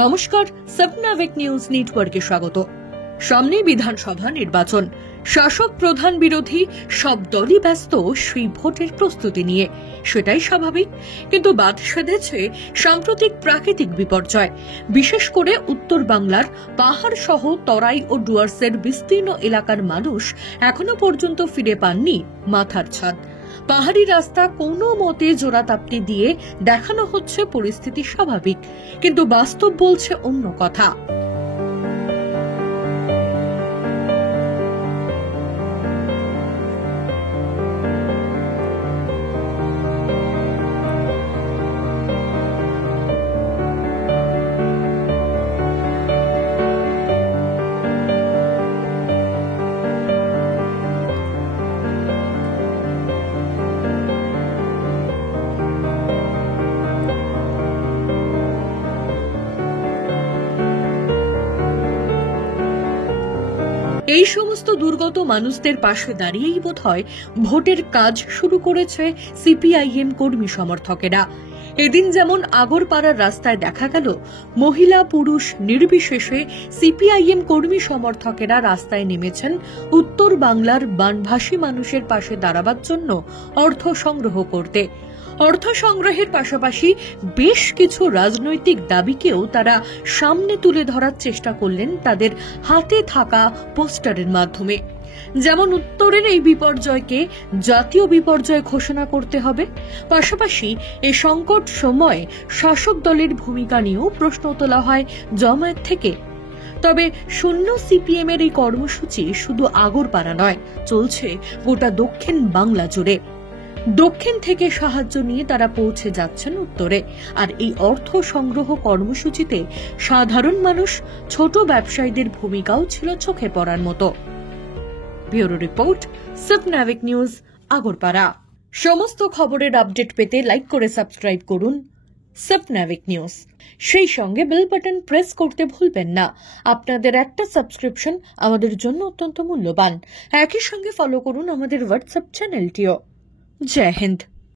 নমস্কার, সপনাভিক নিউজ নেটওয়ার্কে স্বাগত। সামনে বিধানসভা নির্বাচন, শাসক প্রধান বিরোধী সব দলই ব্যস্ত সেই ভোটের প্রস্তুতি নিয়ে। সেটাই স্বাভাবিক, কিন্তু বাদ সেধেছে সাম্প্রতিক প্রাকৃতিক বিপর্যয়। বিশেষ করে উত্তর বাংলার পাহাড় সহ তরাই ও ডুয়ার্সের বিস্তীর্ণ এলাকার মানুষ এখনো পর্যন্ত ফিরে পাননি মাথার ছাদ। পাহাড়ি রাস্তা কোনো মতে জোড়াতাপ্তি দিয়ে দেখানো হচ্ছে পরিস্থিতি স্বাভাবিক, কিন্তু বাস্তব বলছে অন্য কথা। এই সমস্ত দুর্গত মানুষদের পাশে দাঁড়িয়েই বোধহয় ভোটের কাজ শুরু করেছে সিপিআইএম কর্মী সমর্থকেরা। এদিন যেমন আগরপাড়ার রাস্তায় দেখা গেল মহিলা পুরুষ নির্বিশেষে সিপিআইএম কর্মী সমর্থকেরা রাস্তায় নেমেছেন উত্তর বাংলার বানভাসী মানুষের পাশে দাঁড়াবার জন্য অর্থ সংগ্রহ করতে। অর্থ সংগ্রহের পাশাপাশি বেশ কিছু রাজনৈতিক দাবিকেও তারা সামনে তুলে ধরার চেষ্টা করলেন তাদের হাতে থাকা পোস্টারের মাধ্যমে। যেমন উত্তরের এই বিপর্যয়কে জাতীয় বিপর্যয় ঘোষণা করতে হবে, পাশাপাশি এ সংকট সময়ে শাসক দলের ভূমিকা নিয়েও প্রশ্ন তোলা হয় জামায়াত থেকে। তবে শূন্য সিপিএম এর এই কর্মসূচি শুধু আগরপাড়া নয়, চলছে গোটা দক্ষিণ বাংলা জুড়ে। দক্ষিণ থেকে সাহায্য নিয়ে তারা পৌঁছে যাচ্ছেন উত্তরে, আর এই অর্থ সংগ্রহ কর্মসূচিতে সাধারণ মানুষ, ছোট ব্যবসায়ীদের ভূমিকাও ছিল চোখে পড়ার মতো। ব্যুরো রিপোর্ট, সপনাভিক নিউজ, আগরপাড়া। সমস্ত খবরের আপডেট পেতে লাইক করে সাবস্ক্রাইব করুন সপনাভিক নিউজ। সেই সঙ্গে বেল বাটন প্রেস করতে ভুলবেন না। আপনাদের একটা সাবস্ক্রিপশন আমাদের জন্য অত্যন্ত মূল্যবান। একই সঙ্গে ফলো করুন আমাদের হোয়াটসঅ্যাপ চ্যানেলটিও। জয় হিন্দ।